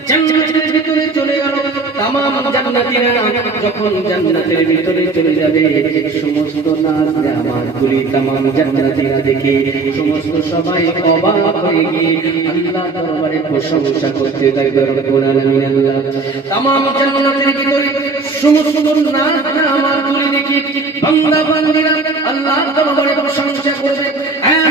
জান্নাতের ভিতরে চলে গেল তাম জান্নাতীরা। যখন জান্নাতের ভিতরে চলে যাবে, সমস্ত নাজরে আমার গুলি তাম জান্নাতীরা দেখে, সমস্ত সবাই অবাক হয়ে গিয়ে আল্লাহ দরবারে প্রশংসা করতে থাকবে রব্বুল আলামিন আল্লাহ। তাম জান্নাতের ভিতরে সমস্ত নাজরে আমার গুলি দেখে বান্দা, বান্দিরা আল্লাহ দরবারে প্রশংসা করবে। হ্যাঁ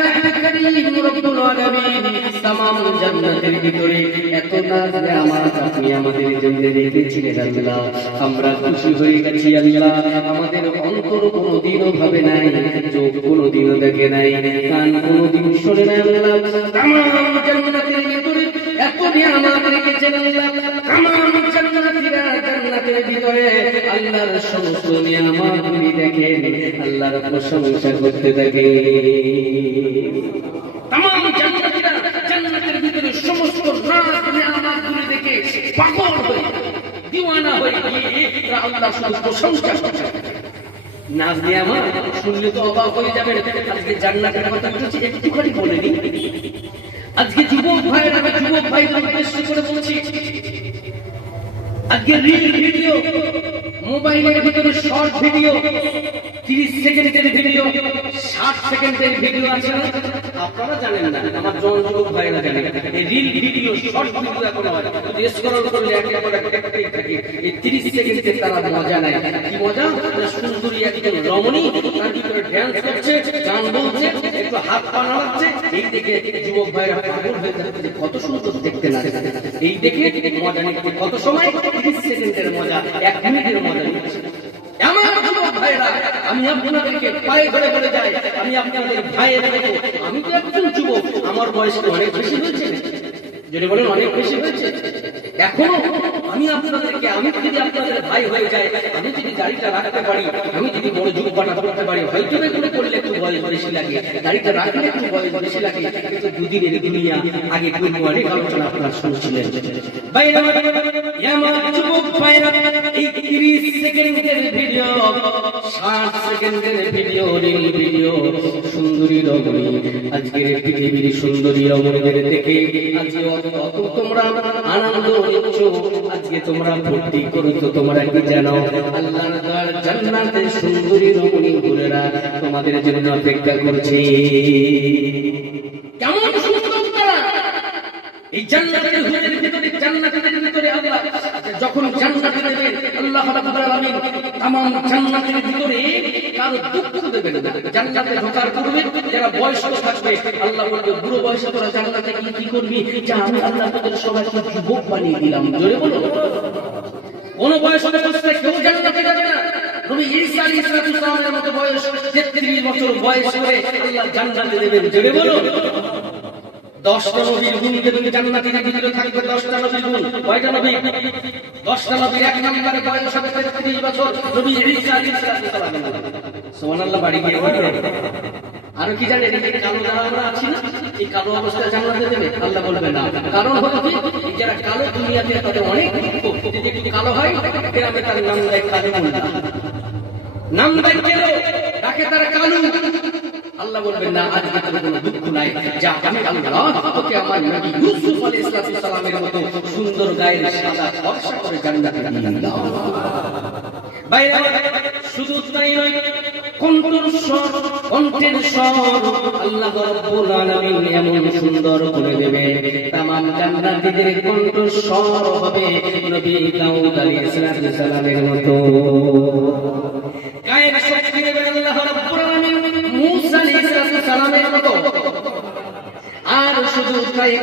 করিম রব্বুল আলামিন। তামাম জান্নাতের ভিতরে এত নাজরে আমার আপনি আমাদের জন্য রেখেছিলেন আল্লাহ। আমরা খুশি হয়ে গেছি আল্লাহ। আমাদের অন্তর কোনোদিনও ভাবে নাই, চোখ কোনোদিনও দেখে নাই, কান কোনোদিন শোনে নাই আল্লাহ। তামাম জান্নাতের ভিতরে এত নিয়ামত রেখেছেন আল্লাহ। তামাম জান্নাতীরা জান্নাতের ভিতরে আল্লাহর সমস্ত নিয়ামতগুলি দেখেন, আল্লাহর প্রশংসা করতে থাকে তামাম ভিতরে রাত নিয়ামতগুলি দেখে পাগল হয়ে দিওয়ানা হয়ে গিয়ে আল্লাহ শুধু প্রশংসা করছে শুনলে তো অবাক হয়ে আজকে জান্নাতের কথা আজকে যুবক আমি যুবক ভাইদের উদ্দেশ্য করে বলছি আজকে রিল ভিডিও মোবাইলের ভিতরে শর্ট ভিডিও তিরিশ সেকেন্ডের ভিডিও ষাট সেকেন্ডের ভিডিও আছে না আপনারা জানেন না, আমার জন যুবক ভাইরা জানেন। এই রিল ভিডিও শর্ট ভিডিও এখন হয়। স্ক্রল করলে একটা করে থাকে। এই তিরিশ সেকেন্ডের তারা মজা নেয়। কি মজা? না সুন্দরী একজন রমণী, তার ভিতরে ড্যান্স করছে, গান বলছে, একটু হাত পা নাড়াচ্ছে। এই দেখে যুবক ভাইরা পাগল হয়ে যাচ্ছে কত সুন্দর দেখতে লাগে এই দেখে মজা নিচ্ছে। কত সময়? তিরিশ সেকেন্ডের মজা, এক মিনিটের মজা নিচ্ছে। আমি আপনাদেরকে পায়ে ধরে বলে যাই, আমি আপনাদের ভাইয়ের মতো আমি তো একজন যুবক, আমার বয়স অনেক বেশি হয়েছে। যদি বলেন অনেক বেশি হয়েছে। এখনও আমি আপনাদেরকে, আমি যদি আপনাদের ভাই হয়ে যায় আমি যদি গাড়িটা রাখতে পারি, আমি যদি বড় যুগ বাটা করতে পারি হয়তো এগুলো করলে একটু বয়স বেশি লাগে, গাড়িটা রাখলে একটু বয়স বেশি লাগে, কিন্তু দুদিনের দুনিয়া আগে করব অনেক আলোচনা আপনার শুনছিলেন। আনন্দ আজকে তোমরা ভর্তি করছো তোমরা কি জানো আল্লাহর দয়ার জান্নাতে সুন্দরী রমণী গুলেরা তোমাদের জন্য অপেক্ষা করছে কেমন সুন্দর তারা এই জান্নাতের হুজুরের ভিতরে জান্নাতের ভিতরে আল্লাহ যখন জান্নাতে দেবেন আল্লাহ রাব্বুল আলামিন तमाम জান্নাতের ভিতরে কারও দুঃখ দেবেন না। জান্নাতে ঢোকার পূর্বে যারা বয়স্ক থাকবে, আল্লাহ বলবে, বুড়ো বয়সে তোরা জান্নাতে কি কি করবি? যা, আমি আল্লাহ তোদের সবাইকে যুবক বানিয়ে দিলাম। জোরে বলো। কোন বয়স হতে বসতে কেউ জান্নাতে যাবে না। নবী ঈসা আলাইহিস সালামের মতো বয়স 33 বছর বয়স করে আল্লাহ জান্নাতে দেবেন। জোরে বলো। দশটা নবীর তুমি এক নম্বরে বয়স হবে তেত্রিশ বছর। সুবহানাল্লাহ বাড়ি গিয়ে আরও কি জানেন এই যে কালো আমরা আছি না, এই কালো অবস্থায় জান্নাতে দেবে, আল্লাহ বলবে না। কারণ হলো কি, যারা কালো দুনিয়াতে, তাদের অনেক যদি কালো হয় গ্রামে তার নাম দেয় কালো মুন্ডা নাম দেয় কেন তাকে তারা কালু। আল্লাহ বলবেন না, আজকে তোর কোনো দুঃখ নাই। যা, আমি আল্লাহ, তোকে আমার নবী ইউসুফ আলাইহিস সালামের মতো সুন্দর গায়ের সাদা ফর্সা করে জান্নাতে দিয়ে দিলাম বাইরে শুধু তাই নয় কণ্ঠের স্বর কণ্ঠের স্বর। করে দেবে তামাম জান্নাতীদের কণ্ঠ স্বর শুধু নয়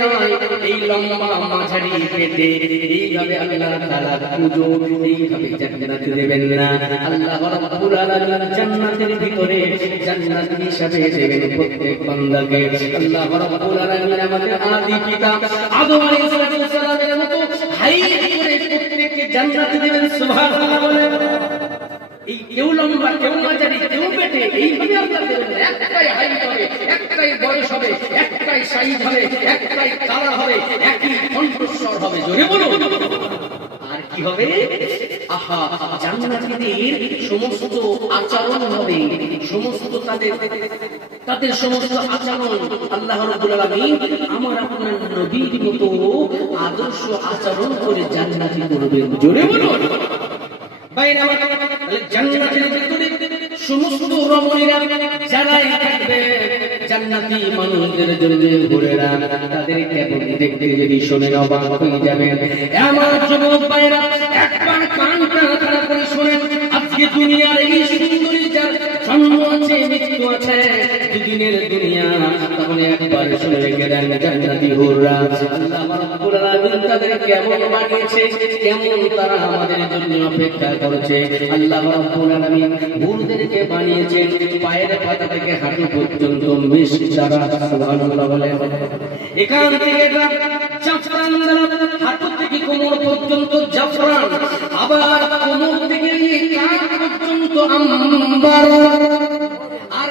এই লম্বা মাঝারি পেটে এইভাবে আল্লাহ তাআলা পুজো, এইভাবে জান্নাত দেবেন না। আল্লাহ রাব্বুল আলামিন জান্নাতের ভিতরে জান্নাত হিসাবে দেবেন প্রত্যেক বান্দাকে। আল্লাহ রাব্বুল আলামিন আমাদের আদি পিতা আদম আলাইহিস সালামের মতো হাই করে প্রত্যেককে জান্নাত দেবেন, সুবহানাল্লাহ বলেন এই কেউ লম্বা, কেউ মাঝারি, কেউ পেটে, এইভাবে আল্লাহ দেবেন একটাই হাইট হবে একটাই বয়স হবে, একটাই সাইজ হবে, একটাই কালার হবে, একই কণ্ঠস্বর হবে। জোরে বলো আর কি হবে? আহা, জান্নাতীদের সমস্ত আচরণ হবে, সমস্ত তাদের তাদের সমস্ত আচরণ আল্লাহ রাব্বুল আলামিন আমার আপনার নবীর মতো আদর্শ আচরণ করে জান্নাতি করবেন। জোরে বলুন। বাইরে আমার জান্নাতের ভিতরে সমস্ত রমণীরা যারাই থাকবে জান্নাতি মানুষদের জন্য ঘুরেরা তাদের কেবল দেখতে যদি শোনেন অবাক হয়ে যাবেন। আমার যুবক ভাইরা একবার কান টানা টানা করে শোনেন। আজকে দুনিয়ার এই সুন্দরী যার জন্ম আছে মৃত্যু আছে, দুদিনের দুনিয়া, তাহলে একবার শুনে রেখে দেন জান্নাতি হুররা। আল্লাহ রাব্বুল আলামিন তাদের কেমন বানিয়েছে কেমন তারা আমাদের জন্য অপেক্ষা করছে। আল্লাহ রাব্বুল আলামিন হুরদেরকে বানিয়েছেন, পায়ের পাতা থেকে হাঁটু পর্যন্ত মিশ দ্বারা সুবহানাল্লাহ বলেন। এখান থেকে জাফরান হাঁটু থেকে কোমর পর্যন্ত জাফরান, আবার আর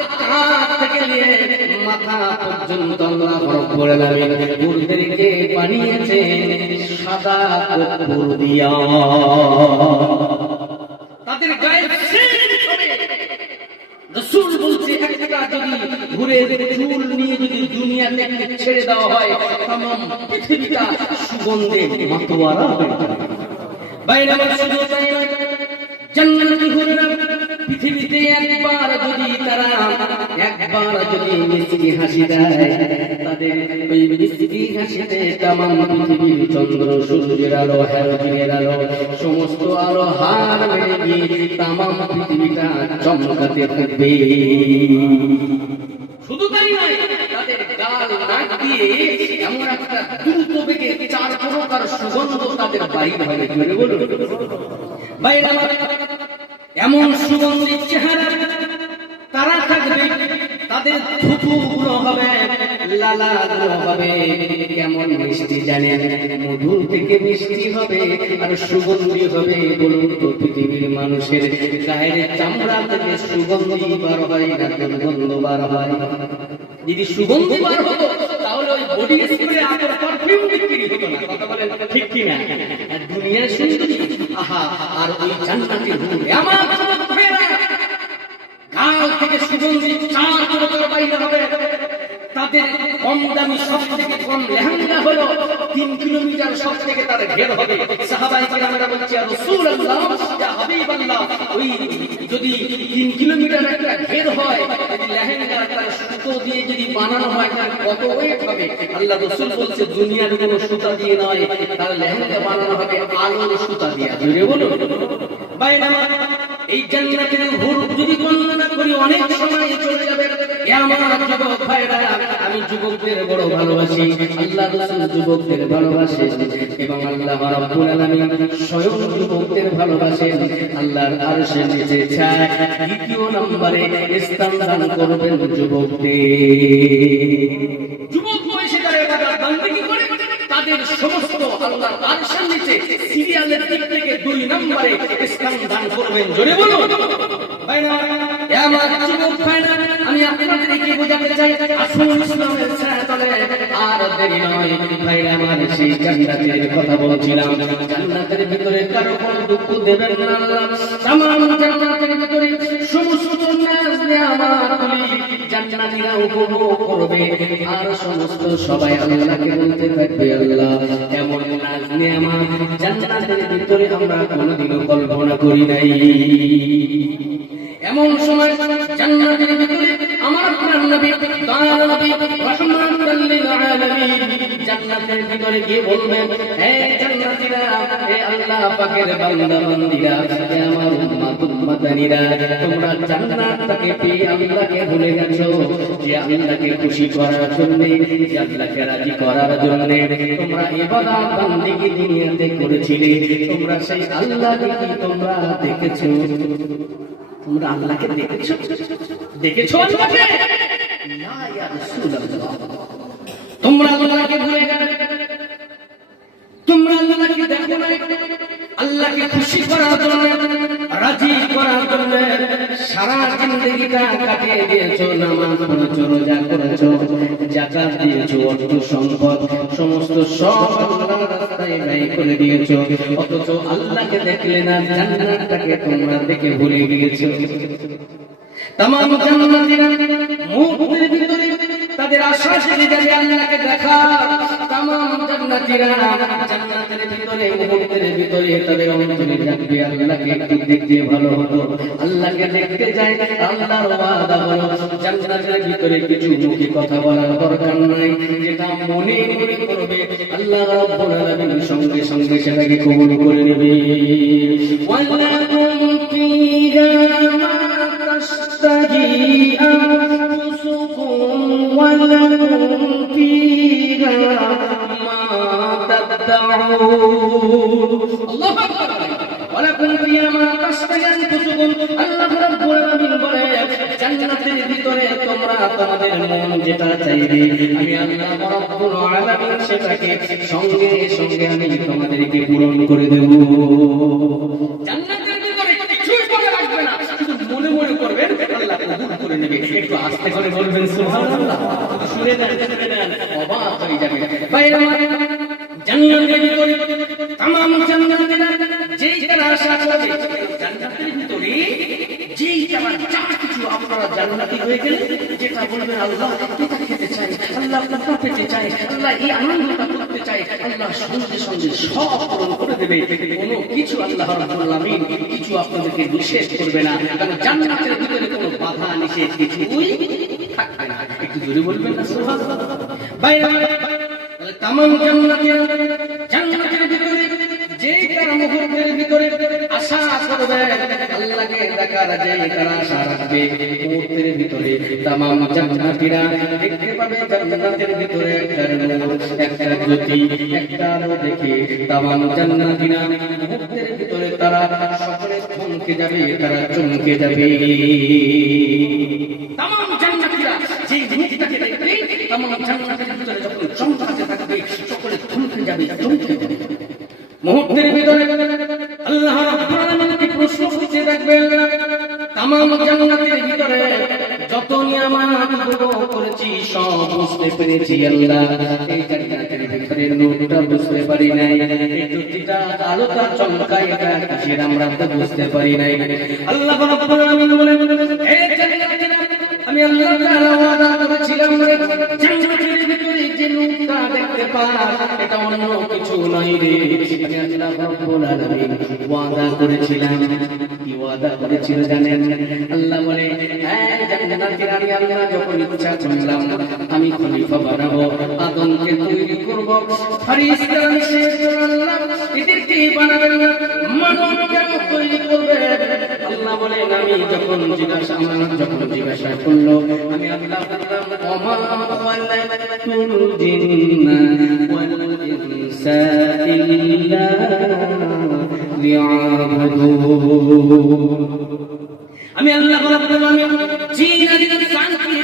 ঘুরে চুল নিয়ে যদি দুনিয়া থেকে ছেড়ে দেওয়া হয়, তমাম পৃথিবীটা সুগন্ধে মাতোয়ারা বাইরে আমার পৃথিবীতে একবার যদি তারা, একবার যদি মিষ্টি হাসি দেয়, তাদের ওই মিষ্টি হাসিতে তামাম পৃথিবীর চন্দ্র, সূর্যের আলো হ্যালোজিনের আলো, সমস্ত আলো হার মেরে গিয়ে তামাম পৃথিবীটা চমকাতে থাকবে। শুধু তাই নয়, তাদের গাল, নাক দিয়ে এমন একটা দ্রুত বেগে চার প্রকার সুগন্ধ তাদের বলুন বাইরে আমার এমন সুগন্ধিত চেহারা তারা থাকবে, তাদের থুতুগুলো হবে লালাগুলো হবে। কেমন মিষ্টি জানেন? মধুর থেকে মিষ্টি হবে, আর সুগন্ধি হবে। বলুন তো পৃথিবীর মানুষের গায়ের চামড়া থেকে সুগন্ধি বার হয় না দুর্গন্ধ বার হয়? যদি সুগন্ধি বার হতো, তাহলে ওই বডি স্প্রে আগের পারফিউম বিক্রি হতো না। কথা বলেন ঠিক কি না আর দুনিয়ার সুন্দরী থেকে তাদের কম দামি সব থেকে কম লেহেঙ্গা হলো তিন কিলোমিটার সব থেকে তাদের ঘের হবে। সাহাবাই আমরা বলছি রসুল আল্লাহ হাবিবাল্লাহ ওই যদি তিন কিলোমিটার একটা ঘের হয় লেহেঙ্গা তার সুতো দিয়ে যদি বানানো হয়, তার কত ওয়েট হবে? আল্লাহ রসুল বলছে, দুনিয়ার কোনো সুতা দিয়ে নয়, তার লেহেঙ্গা বানানো হবে আলোর সুতা দিয়ে। জুড়ে বলুন। বাইরে, এই জান্নাতের হুর যদি বর্ণনা করি, অনেক সময় চলে যাবে আমি যুবকদের বড় ভালোবাসি আল্লাহ রাসূল যুবকদের ভালোবাসে এবং আল্লাহ রাব্বুল আলামিন স্বয়ং যুবকদের ভালোবাসেন। আল্লাহর আরশের নিচে চায় দ্বিতীয় নম্বরে স্থান দান করবেন যুবকদের। যুবক বয়সে যারা ইবাদত বান্দেগি করে? তাদের সমস্ত আল্লাহর আরশের নিচে সিরিয়ালের দিক থেকে দুই নম্বরে স্থান দান করবেন। জোরে বলুন। ভাইরা, এ আমার যুবক ভাইরা, আমি আপনাদেরকে বোঝাতে চাই, আসুন ইসলামের ছায়াতলে আর দেরি নয় ভাইরা আমার সেই জান্নাতের কথা বলছিলাম। জান্নাতের ভিতরে কারও কোনো দুঃখ দেবেন না আল্লাহ। তামাম জান্নাতের ভিতরে সমস্ত নাজ নেয়ামাতগুলি জান্নাতীরা উপভোগ করবে। আর সমস্ত সবাই আল্লাহকে বলতে থাকবে, আল্লাহ, এমন নাজ নেয়ামাত জান্নাতের ভিতরে আমরা কোনোদিনও কল্পনা করি নাই। এমন সময় জান্নাতের ভিতরে আমার নবী নবী লিল আলামিন। জান্নাতের ভিতরে গিয়ে বলবেন, হে জান্নাতীরা, হে আল্লাহ পাকের বান্দা, বান্দীরা হে আমার উম্মত, উম্মতানিরা, তোমরা পেয়ে আল্লাহকে ভুলে গেছো। যে আল্লাহকে খুশি করার জন্য, যে আল্লাহকে রাজি করার জন্য তোমরা ইবাদত বান্দিকে দুনিয়াতে করেছিলে। তোমরা সেই আল্লাহকে কি তোমরা দেখেছ? তোমরা আল্লাহকে দেখেছ? দেখেছ? আল্লাহকে না ইয়া রাসূলুল্লাহ। তোমরা আল্লাহকে ভুলে গেলে। তোমরা আল্লাহকে দেখো না আল্লাহকে খুশি করার জন্য রাজি করার জন্য সারা জিন্দগিটা কাটিয়ে দিয়েছ নামাজ পড়েছো রোজা করেছ জাকাত দিয়েছ অর্থ সম্পদ সমস্ত সব আল্লাহর রাস্তায় ব্যয় করে দিয়েছ। অথচ আল্লাহকে দেখলে না জান্নাতটাকে তোমরা দেখে ভুলে গিয়েছো। মুখের ভিতরে তাদের আশা সেরে যাবে আল্লাহকে দেখা। তামাম জান্নাতীরা জান্নাতের ভিতরে ভিতরে তাদের অন্তরে আল্লাহকে একটু দেখতে ভালো হতো। আল্লাহকে দেখতে যায়, আল্লাহর ওয়াদা জান্নাতের ভিতরে কিছু মুখে কথা বলার দরকার নাই। যেটা মনে করবে, আল্লাহ রাব্বুল আলামিন সঙ্গে সঙ্গে সেটাকে কবুল করে নেবে। ফিহা تشتهي أنفسكم ولكم فيها ما تدعون الله أكبر ولكم فيها ما تشتهي أنفسكم আল্লাহ রাব্বুল আলামিন বলে জান্নাতের ভিতরে তোমরা তোমাদের মন যেটা চাইবে আমি আল্লাহ রাব্বুল আলামিন সেটাকে সঙ্গে সঙ্গে আমি তোমাদেরকে পূরণ করে দেব জান্নাতের করবেন আল্লাহ কবুল করে নেবে। একটু আস্তে করে বলবেন, সুবহানাল্লাহ। শুনে নেন শুনে নেন, অবাক হয়ে যাবে বাইরে জান্নাতের ভিতরে তাম জান্নাতের যেই তারা আশা করবে জান্নাতের ভিতরে যেই কিছু আল্লাহ কিছু আপনাদেরকে নিষেধ করবে না। কারণ জান্নাতের ভিতরে কোনো বাধা, নিষেধ কিছুই একটু জোরে বলবেন না তারা মুহূর্তের ভিতরে আশা করবে তারা মুহূর্তের ভিতরে চমকে যাবে মুহূর্তের ভিতরে আল্লাহ প্রশ্ন করতে থাকবেন তামাম জান্নাতের ভিতরে যত নিয়ামত ভোগ করেছি, সব বুঝতে পেরেছি আল্লাহ। এই জান্নাতের ভিতরে নূরটা বুঝতে পারি নাই, এই জ্যোতিটা আলোটা চমকায় আমরা তো বুঝতে পারি নাই। আল্লাহ রাব্বুল আলামিন বলেন এই জান্নাতের আমি আল্লাহ তাআলা ওয়াদা করেছিলাম রে, জান্নাতের ভিতরে যে নূরটা দেখতে পাস এটা অন্য কিছু নয় রে। আমি আল্লাহ রাব্বুল আলামিন ওয়াদা করেছিলাম। ওয়াদা করেছিল জানেন। আল্লাহ বলে হ্যাঁ জান্নাতের আমি আল্লাহ যখন ইচ্ছা করলাম আমি খলিফা বানাবো, আদমকে তৈরি করব। ফেরেশতা আমি শেষ এদেরকে বানাবেন না মানব কেন তৈরি করবে। আল্লাহ বলেন আমি যখন জিজ্ঞাসা আমার যখন জিজ্ঞাসা করল, আমি আল্লাহ বললাম, ওমা ওয়ালাতুল জিন্না ওয়াল ইনসা ইল্লা আমি আল্লাহ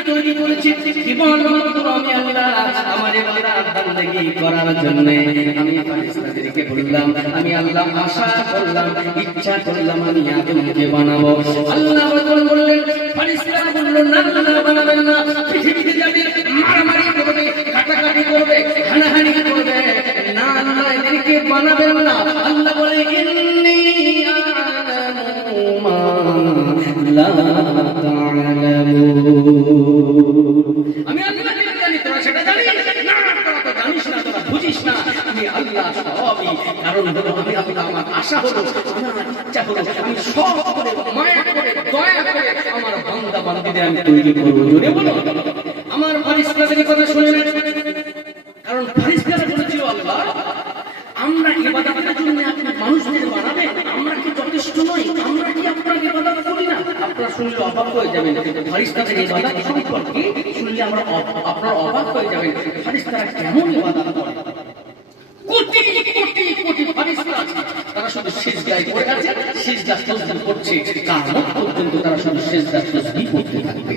তৈরি করেছি। কেবলমাত্র আমি আল্লাহ আমার বান্দেগি করার জন্য। আমি ফেরেশতাদেরকে বললাম, আমি আল্লাহ আশা করলাম, ইচ্ছা করলাম আমি আদমকে বানাবো। আল্লাহ রাব্বুল বললেন, ফেরেশতারা বলল, না আল্লাহ বানাবেন না। পৃথিবীতে যাবে, মারামারি করবে কাটাকাটি করবে, হানাহানি করবে। না আল্লাহ এদেরকে বানাবেন না। আল্লাহ বলে আমার আশা কথা শুনে আমরা কি যথেষ্ট নই আমরা কি আপনার ইবাদত করি না আপনারা শুনলে অবাক হয়ে যাবেন সম্পর্কে শুনলে আমরা আপনারা অবাক হয়ে যাবেন ফারিস্তারা কেমন করে। কোটি কোটি কোটি ফারিস্তা তারা শুধু পড়ে আছে তসবিহ করছে। পর্যন্ত তারা শুধু করতে থাকবে।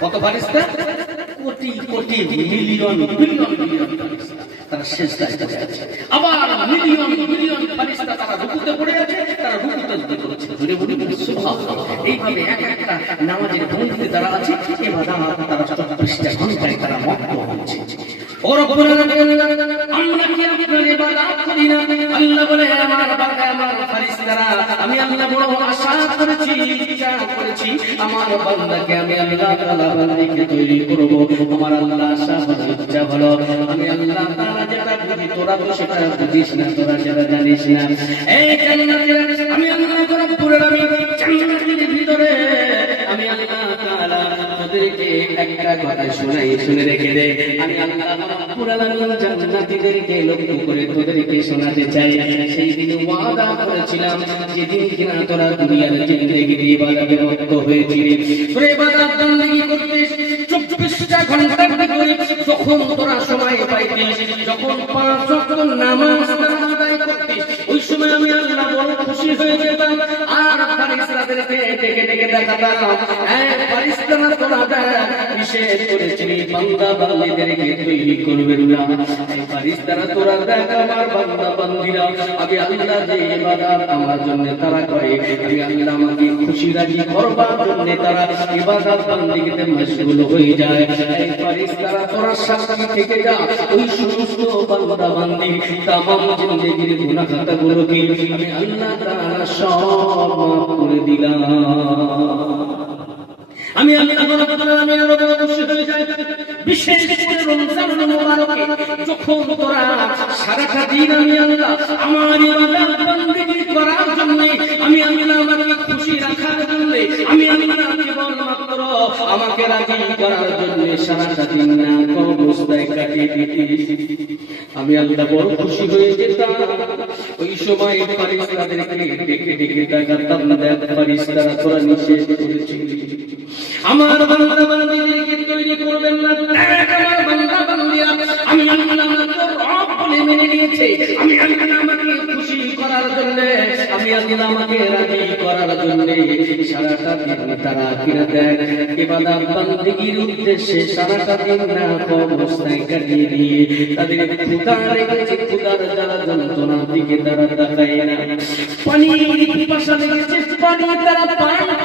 কত ফারিস্তা? Crore crore, million, billion billion তারা পড়ে আছে। আবার মিলিয়ন মিলিয়ন ফারিস্তা তারা রুকুতে পড়ে আছে, তারা রুকু তসবিহ করছে এইভাবে এক একটা নামাজের ভঙ্গিতে যারা আছে এবার তারা চব্বিশটা ঘন্টায় তারা মগ্ন হচ্ছে। ও আল্লাহ বলে, আমার বান্দা, আমার ফারিস্তারা, আমি আল্লাহ বড় আশা করেছি, ইচ্ছা করেছি, আমার বান্দাকে আমি আল্লাহ তাআলা বান্দিকে তৈরি করব। আমার আল্লাহ আশা হলো, ইচ্ছা হলো, আমি আল্লাহ তাআলা যেটা বুঝি, তোরা তো সেটা বুঝিস না, তোরা সেটা জানিস না। এই জান্নাতের, আমি আল্লাহ রব্বুল আলামিন, জান্নাতের ভিতরে তোদেরকে একটা কথা শোনাই শুনে রেখে দে। আমি আল্লাহ জান্নাতীদেরকে লক্ষ্য করে তোদেরকে শোনাতে চাই। সেই দিন ওয়াদা করেছিলাম যেদিন কিনা তোরা দুনিয়ার জিন্দেগির ইবাদতে মত্ত হয়েছিলি। তোরা ইবাদত বন্দেগী করতে চব্বিশটা ঘণ্টার ভিতরে যখন তোরা সময় পাইতিস, যখন পাঁচ ওয়াক্ত নামাজ বড় খুশি হয়ে যেতাম। আর ফারিস্তাদেরকে ডেকে ডেকে দেখাতাম। হ্যাঁ ফারিস্তারা তোরা দেখ বিশেষ করেছিলি বান্দা বান্দিদেরকে তৈরি করবেন না। ফারিস্তারা তোরা দেখ আমার বান্দা বান্দিরা আমি আল্লাহ যে ইবাদত আমার জন্য তারা করে আমি আল্লাহ আমাকে খুশি রাজি করবার জন্য তারা ইবাদত বান্দিকে মশগুল হয়ে যায়। এই ফারিস্তারা তোরা সাক্ষী থেকে যা, ওই সমস্ত বান্দা বান্দি তামাম জিন্দেগির গুনাহ খাতাগুলোকে আমি আল্লাহ তাআলা সব মাফ করে দিলাম। আমি আমি আমি বিশেষ করে রমজান মোবারকে যখন তোরা সারাটা দিন আমি আল্লাহ আমার ইবাদত করার জন্য আমি আমাকে খুশি রাখার জন্য আমি কেবল মাত্র আমাকে রাজি করার জন্য সারাটা দিন না অবস্থায় কাটিয়ে দিতিস আমি আল্লাহ বড় খুশি হয়ে যেতাম। ওই সময় ফারিস্তাদেরকে ডেকে ডেকে ডাকাতাম দেখ ফারিস্তারা তোরা নিষেধ করেছিলি আমার বান্দা বান্দিদেরকে তৈরি করবেন না আমার বান্দা বান্দিরা আমি আল্লাহ রব বলে মেনে নিয়েছে আমি আল্লাহ আমাকে খুশি করার জন্য আমি আল্লাহ আমাকে রাজি করার জন্য সারাটা দিন তারা দেখ ইবাদত বান্দিগির উদ্দেশ্যে সারাটা দিন না অবস্থায় কাটিয়ে দিয়ে তাদের ক্ষুধা লেগেছে ক্ষুধার জ্বালা যন্ত্রণার দিকে তারা তাকায় না পানির পিপাসা লেগেছে পানি তারা পান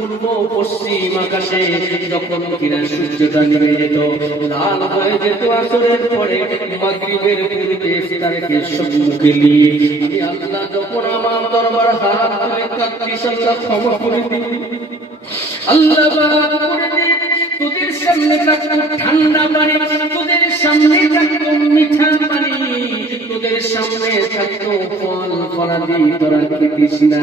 পূর্ব, পশ্চিম আকাশে যখন কিনা সূর্যটা নেমে যেত লাল হয়ে যেত আসরের পরে মাগরিবের পূর্বে ইফতারকে সম্মুখে নিয়ে আল্লাহ যখন আমার দরবার হাত তুলে কাঁদতি আল্লাহ ক্ষমা করে দিন আল্লাহ তোদের সামনে থাকতো ঠান্ডা পানি, তোদের সামনে থাকতো মিঠা পানি। সামনে থাকতো ফল ফলাদি তোরা খেতিস না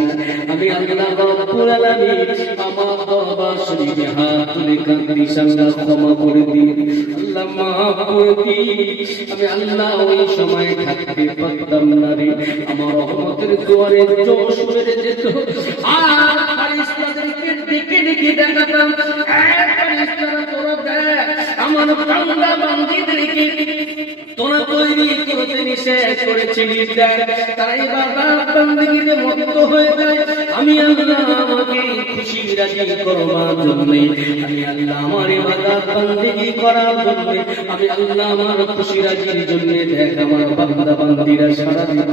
আমি আল্লাহ রব্বুল আলামিন আমার দরবার শরীফে হাত তুলে কাঁদিস আল্লাহ ক্ষমা করে দিন। আল্লাহ মাফ করে দিন। আমি আল্লাহ ওই সময় থাকতে পারতাম না রে। আমার রহমতের দুয়ারে জোশ মেরে যেত আর ফারিস্তাদেরকে ডেকে ডেকে দেখাতাম এক ফারিস্তারা তোরা দেখ, আমার বান্দা বান্দিদেরকে তোরা তৈরি করতে নিষেধ করেছিলি দেখ তাই বাবা বান্দিগিতে মত্ত হয়ে যায়। আমি আল্লাহ আমাকে খুশি রাজি করবার জন্য। আমি আল্লাহ আমার ইবাদত বান্দিগি করার জন্য। আমি আল্লাহ আমার খুশি রাজির জন্য। দেখ আমার বান্দা বান্দিরা সারা দিন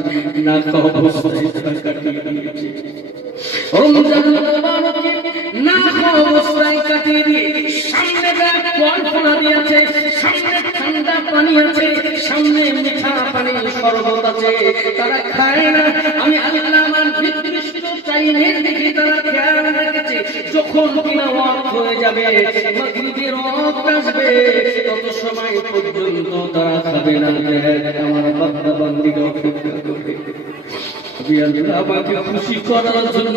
না অবস্থায় কাটিয়ে দিয়েছে। রমজান অবস্থায় কাটিয়ে দিয়ে সামনে ফল ফলা দিয়েছে, সামনে ঠান্ডা পানি আছে, সামনে মিঠা পানি শরবত আছে। তারা খায় না। আমি আল্লাহ আমার নির্দিষ্ট টাইমের দিকে তারা খেয়াল রেখেছে, যখন কিনা ওয়াক্ত হয়ে যাবে, মাগরিবের ওয়াক্ত আসবে, তত সময় পর্যন্ত তারা খাবে না। আমার বান্দা বান্দিরা আমি আল্লাহ আমাকে খুশি করার জন্য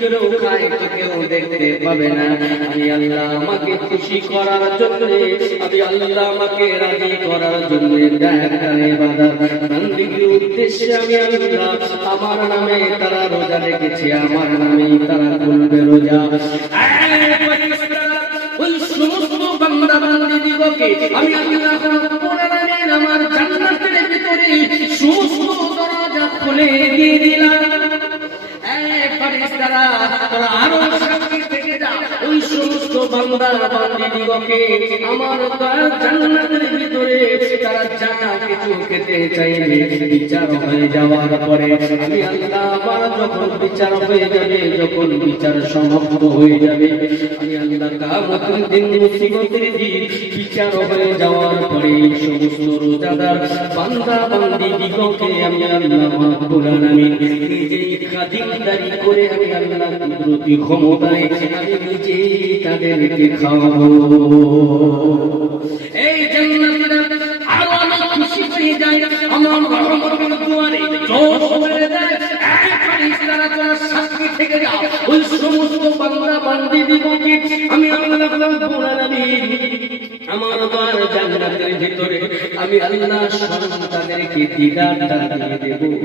করেও খায় তো কেউ দেখতে পাবে না। আমি আল্লাহ আমাকে খুশি করার জন্য, আমি আল্লাহ আমাকে রাজি করার জন্য উদ্দেশ্যে আমি আল্লাহ আমার নামে তারা রোজা রেখেছে, আমার নামে তারা খুলবে রোজা। আমি বিচার যখন বিচার হয়ে সমাপ্ত হয়ে যাবে বিচার হয়ে যাওয়ার পরে এই সমস্ত রোজাদার বান্দা দিগকে আমি আল্লাহ নিজেই খাদিমদারি করে আমি আল্লাহ কুদরতি ক্ষমতায় আমি নিজেই তাদেরকে খাওয়াবো। এই জান্নাতীরা আরও অনেক খুশি হয়ে যায়, আমার রহমতের দুয়ারে জোশ হয়ে যায় আমি আল্লাহ আমার দিদারটা দিয়ে দেব।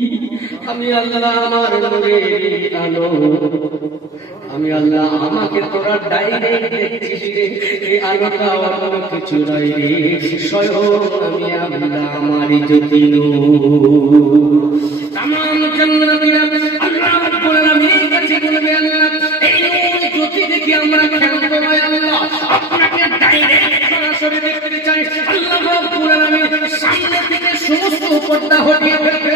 আমি আল্লাহ আমার নূরের আলো। আমি আল্লাহ আমাকে তোরা ডাইরেক্ট দেখছিস রে। এই আলোটা অন্য কিছু নয় রে। স্বয়ং আমি আল্লাহ আমারই জ্যোতি তামাম জান্নাতীরা আল্লাহ রাব্বুল আলামিনের কাছে বলবে আল্লাহ, এই জ্যোতি দেখে আমরা আল্লাহ। আপনাকে ডাইরেক্ট সরাসরি দেখতে চাই। আল্লাহ রাব্বুল আলামিন সামনে থেকে সমস্ত পর্দা হটিয়ে ফেলবে।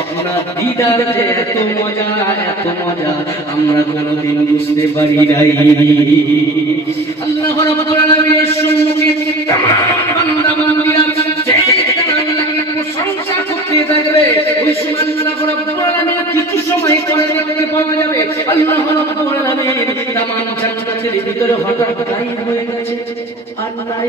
আপনার দিদার এত মজা এত মজা আমরা কোনোদিন বুঝতে পারি নাই। কিছু সময় পরে পাওয়া যাবে আল্লাহ রাব্বুল আলামিন তামাম জান্নাতের ভিতরে হঠাৎ আর নাই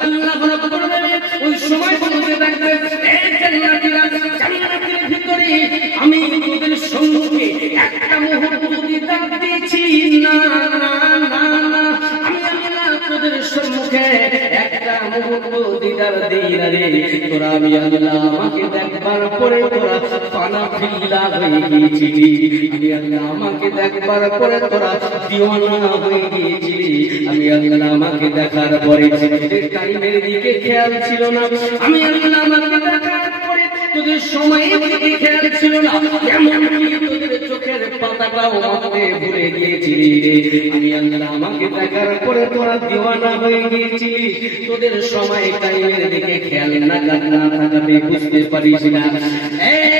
আমি আল্লাহ আমাকে দেখবার পরে তোরা পানা দেখার পরে টাইমের দিকে খেয়াল ছিল না আমি আল্লাহ আমাকে দেখার পরে তোদের সময়ের দিকে খেয়াল ছিল না তোদের চোখের ভুলে গিয়েছিলি। আমি আল্লাহ আমাকে দেখার পরে তোরা দিওয়ানা হয়ে গিয়েছিলি। তোদের সময় টাইমের দিকে খেয়াল না না থাকাতে বুঝতে পারিস না। এই